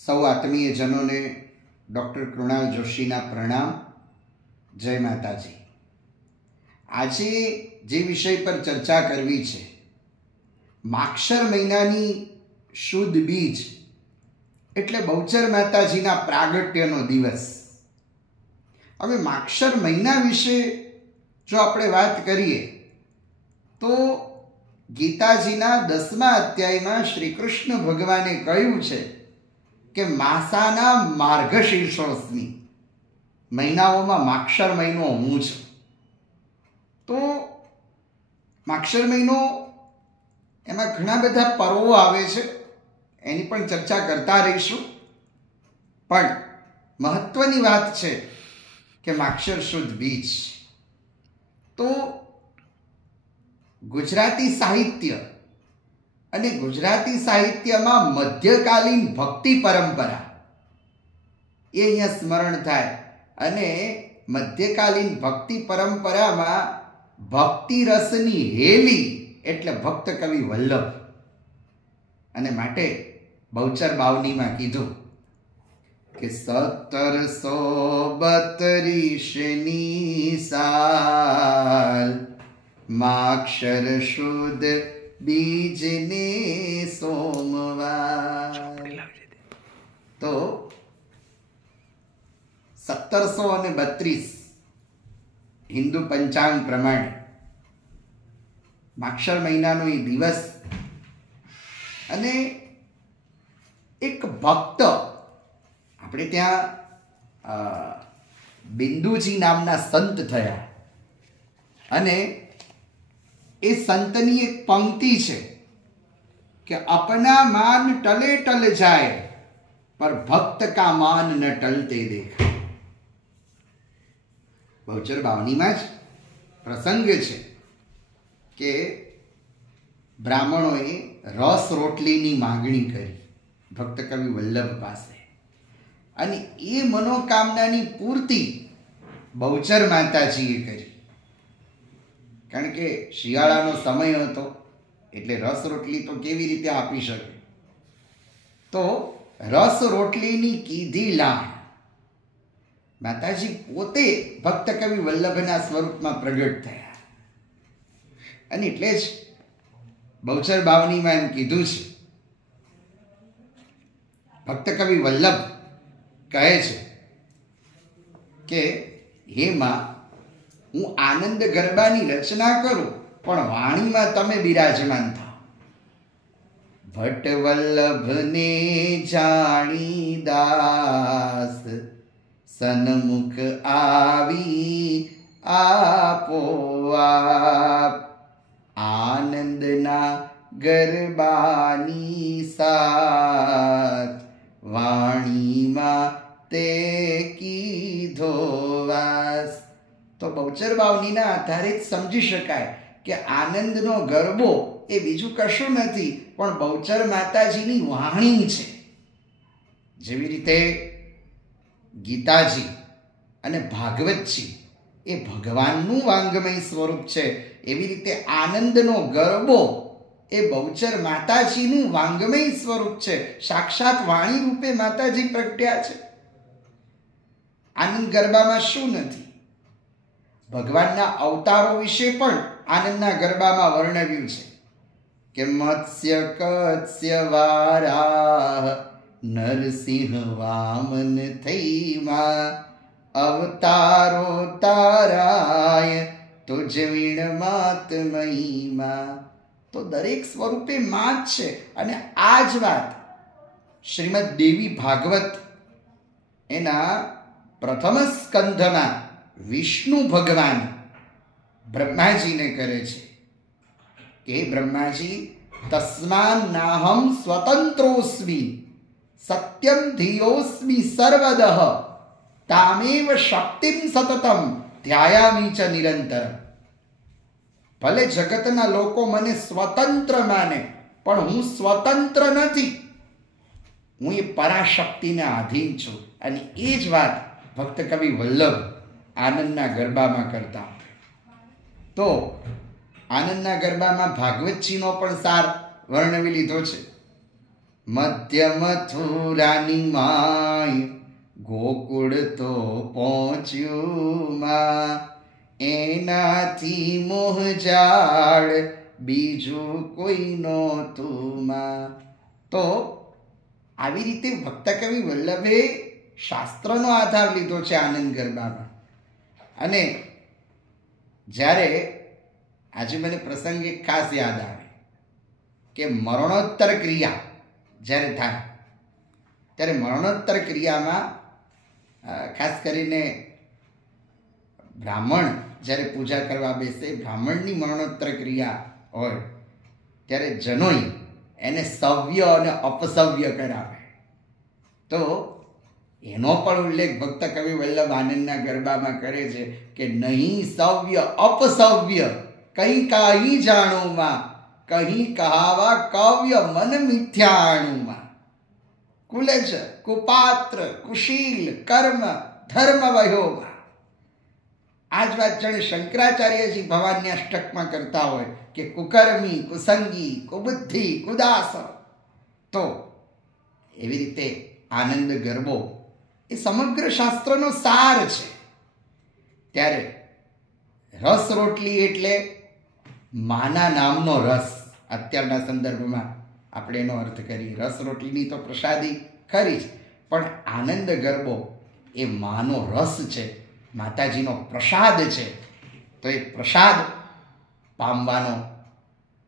સૌ આત્મીયજનોને ડૉક્ટર કૃણાલ જોશીના પ્રણામ. જય માતાજી. આજે જે વિષય પર ચર્ચા કરવી છે, માક્ષર મહિનાની શુદ્ધ બીજ એટલે બહુચર માતાજીના પ્રાગટ્યનો દિવસ. હવે માક્ષર મહિના વિશે જો આપણે વાત કરીએ તો ગીતાજીના 10મા અધ્યાયમાં શ્રી કૃષ્ણ ભગવાને કહ્યું છે કે માસાના માર્ગશીર્ષોસ્મિ, મહિનાઓમાં માક્ષર મહિનો હું છું. તો માક્ષર મહિનો એમાં ઘણા બધા પર્વો આવે છે, એની પણ ચર્ચા કરતા રહીશું. પણ મહત્વની વાત છે કે માક્ષર શુદ્ધ બીજ. તો ગુજરાતી સાહિત્ય અને ગુજરાતી સાહિત્યમાં મધ્યકાલીન ભક્તિ પરંપરા એ અહીંયા સ્મરણ થાય. અને મધ્યકાલીન ભક્તિ પરંપરામાં ભક્તિ રસની હેલી એટલે ભક્ત કવિ વલ્લભ. અને માટે બહુચર બાવનીમાં કીધું કે 1732 સાલ માક્ષર શુદ્ધ બીજને સોમવાર. તો 1732 હિન્દુ પંચાંગ પ્રમાણે માક્ષર મહિનાનો એ દિવસ. અને એક ભક્ત, આપણે ત્યાં બિંદુજી નામના સંત થયા, અને એ સંતની એક પંક્તિ છે કે અપના માન ટલે ટલ જાય પર ભક્ત કા માન ન ટલતે દેખાય. બહુચર બાવનીમાં જ પ્રસંગ છે કે બ્રાહ્મણોએ રસ રોટલીની માંગણી કરી ભક્ત કવિ વલ્લભ પાસે, અને એ મનોકામનાની પૂર્તિ બહુચર માતાજીએ કરી. કારણ કે શિયાળાનો સમય હતો એટલે રસ રોટલી તો કેવી રીતે આપી શકે. તો રસ રોટલીની કીધી લાણ માતાજી પોતે ભક્ત કવિ વલ્લભના સ્વરૂપમાં પ્રગટ થયા. અને એટલે જ બહુચર બાવનીમાં એમ કીધું છે, ભક્ત કવિ વલ્લભ કહે છે કે હે માં, હું આનંદ ગરબાની રચના કરું પણ વાણીમાં તમે બિરાજમાન થાઓ. ભટ્ટ વલ્લભને જાણી દાસ સન્મુખ આવી આપોઆપ. આનંદના ગરબાની સાથ વાણીમાં તે કીધો વાસ. તો બહુચર બાવનીના આધારે જ સમજી શકાય કે આનંદનો ગરબો એ બીજું કશું નથી પણ બહુચર માતાજીની વાણી છે. જેવી રીતે ગીતાજી અને ભાગવતજી એ ભગવાનનું વાંગમય સ્વરૂપ છે, એવી રીતે આનંદનો ગરબો એ બહુચર માતાજીનું વાંગમય સ્વરૂપ છે. સાક્ષાત વાણી રૂપે માતાજી પ્રગટ્યા છે. આનંદ ગરબામાં શું નથી? ભગવાનના અવતારો વિશે પણ આનંદના ગરબામાં વર્ણવ્યું છે કે મત્સ્ય કત્સ્ય વારાહ નરસિંહ વામન થઈમાં અવતારો તારાય તુજ વીણ માત મહિમા. તો દરેક સ્વરૂપે માં જ છે. અને આ જ વાત શ્રીમદ દેવી ભાગવત એના પ્રથમ સ્કંધમાં વિષ્ણુ ભગવાન બ્રહ્માજીને કરે છે કે બ્રહ્માજી, તસ્માન નાહમ સ્વતંત્રોસ્મિ સત્યમ ધિયોસ્મિ સર્વદઃ તામેવ શક્તિમ સતતમ ધ્યાયામિ ચ નિરંતર. ભલે જગતના લોકો મને સ્વતંત્ર માને પણ હું સ્વતંત્ર નથી, હું એ પરાશક્તિને આધીન છું. અને એ જ વાત ભક્ત કવિ વલ્લભ આનંદના ગરબામાં કરતા. તો આનંદના ગરબામાં ભાગવતજીનો પણ સાર વર્ણવી લીધો છે મધ્ય મથુરાની માય ગોકુળ તો પહોંચ્યું માં, એનાથી મોહજાળ બીજું કોઈ નહોતું માં. તો આવી રીતે ભક્ત કવિ વલ્લભે શાસ્ત્રનો આધાર લીધો છે આનંદ ગરબામાં. અને જ્યારે આજે મને પ્રસંગ એક ખાસ યાદ આવે કે મરણોત્તર ક્રિયા જ્યારે થાય ત્યારે મરણોત્તર ક્રિયામાં ખાસ કરીને બ્રાહ્મણ જ્યારે પૂજા કરવા બેસે, બ્રાહ્મણની મરણોત્તર ક્રિયા હોય ત્યારે જનોઈ એને સવ્ય અને અપસવ્ય કરાવે. તો એનો પણ ઉલ્લેખ ભક્ત કવિ વલ્લભ આનંદના ગરબામાં કરે છે કે નહીં સવ્ય અપસવ્ય કहीं કાહી જાણુમાં, કहीं કહાવા કવ્ય મન મિથ્યાણુમાં. કુલજ કુપાત્ર કુશીલ કર્મ ધર્મ વયોમાં. આ જ વાત જાણે શંકરાચાર્યજી ભવાન્ય અષ્ટકમાં કરતા હોય કે કુકર્મી કુસંગી કુબુદ્ધિ કુદાસ. તો એવી રીતે આનંદ ગરબો એ સમગ્ર શાસ્ત્રનો સાર છે. ત્યારે રસ રોટલી એટલે માના નામનો રસ. અત્યારના સંદર્ભમાં આપણે એનો અર્થ કરીએ. રસ રોટલીની તો પ્રસાદી ખરી જ, પણ આનંદ ગરબો એ માનો રસ છે, માતાજીનો પ્રસાદ છે. તો એ પ્રસાદ પામવાનો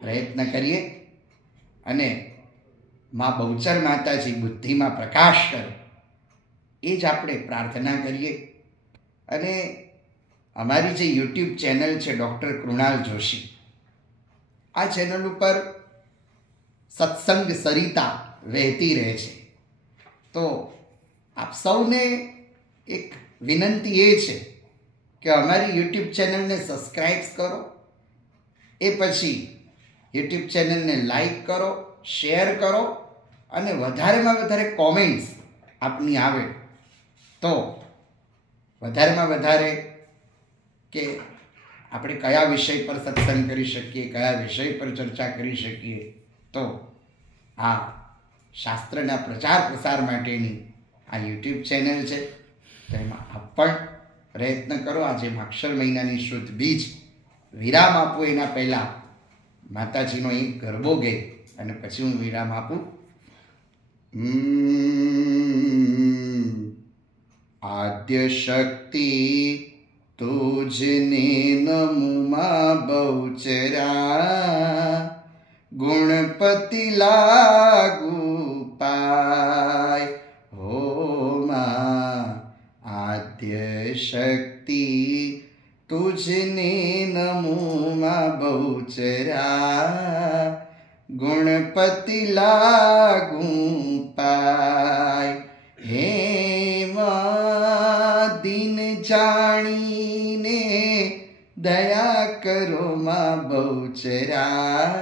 પ્રયત્ન કરીએ અને મા બહુચર માતાજી બુદ્ધિમાં પ્રકાશ કરે એ જ આપણે પ્રાર્થના કરીએ. અને અમારી જે યુટ્યુબ ચેનલ છે ડૉક્ટર કૃણાલ જોશી, આ ચેનલ ઉપર સત્સંગ સરિતા વહેતી રહે છે. તો આપ સૌને એક વિનંતી એ છે કે અમારી યુટ્યુબ ચેનલને સબસ્ક્રાઈબ કરો, એ પછી યુટ્યુબ ચેનલને લાઈક કરો, શેર કરો અને વધારેમાં વધારે કોમેન્ટ્સ આપની આવે તો વધારેમાં વધારે કે આપણે કયા વિષય પર સત્સંગ કરી શકીએ, કયા વિષય પર ચર્ચા કરી શકીએ. તો આ શાસ્ત્રના પ્રચાર પ્રસાર માટેની આ યુટ્યુબ ચેનલ છે, તો એમાં આપ પણ પ્રયત્ન કરો. આજે માક્ષર મહિનાની શુદ્ધ બીજ વિરામ આપું એના પહેલાં માતાજીનો એક ગરબો ગઈ અને પછી હું વિરામ આપું. આદ્ય શક્તિ તુજને નમુમાં બહુચરા, ગુણપતિ લાગુ પાય હો માં. આદ્ય શક્તિ તુજને નમુમાં બહુચરા, ગુણપતિ લાગુ પાય. હે માં દિન જાણીને દયા કરો માં બહુચરા,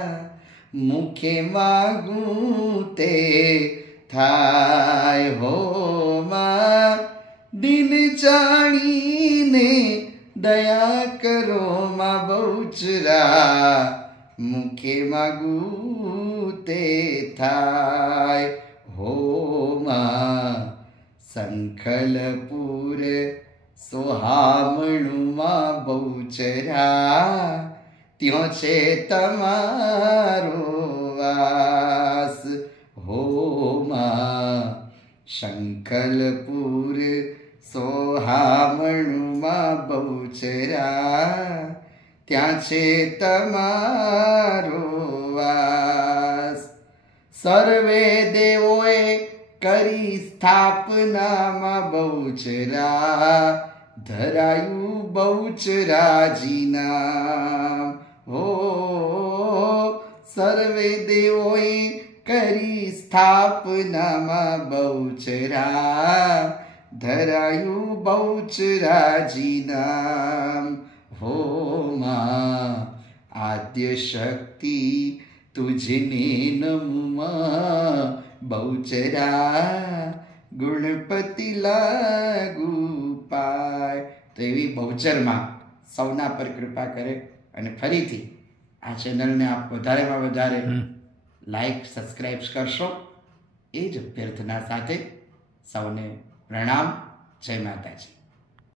મુખે માગું તે થાય હો માં. દિન જાણીને દયા કરો માં બહુચરા, મુખે માગું તે થાય હો માં. સંખલપુર સોહામણુમાં બહુચરા, ત્યો છે તમારો વાસ હો માં. શંખલપુર સોહામણુમાં બહુચરા, ત્યાં છે તમારો વાસ. સર્વે દેવોએ કરી સ્થાપનામાં બહુચરા, ધરાયું બહુચરાજી નામ હો. સર્વે દેવોએ કરી સ્થાપનામાં બહુચરા, ધરાયું બહુચરાજી નામ હો માં. આદ્ય શક્તિ તુજને નમુમાં બહુચરા, ગુણપતિ લાગુ પાય. તો એવી બહુચરમાં સૌના પર કૃપા કરે અને ફરીથી આ ચેનલને આપ વધારેમાં વધારે લાઈક સબસ્ક્રાઈબ કરશો એ જ અભ્યર્થના સાથે સૌને પ્રણામ. જય માતાજી.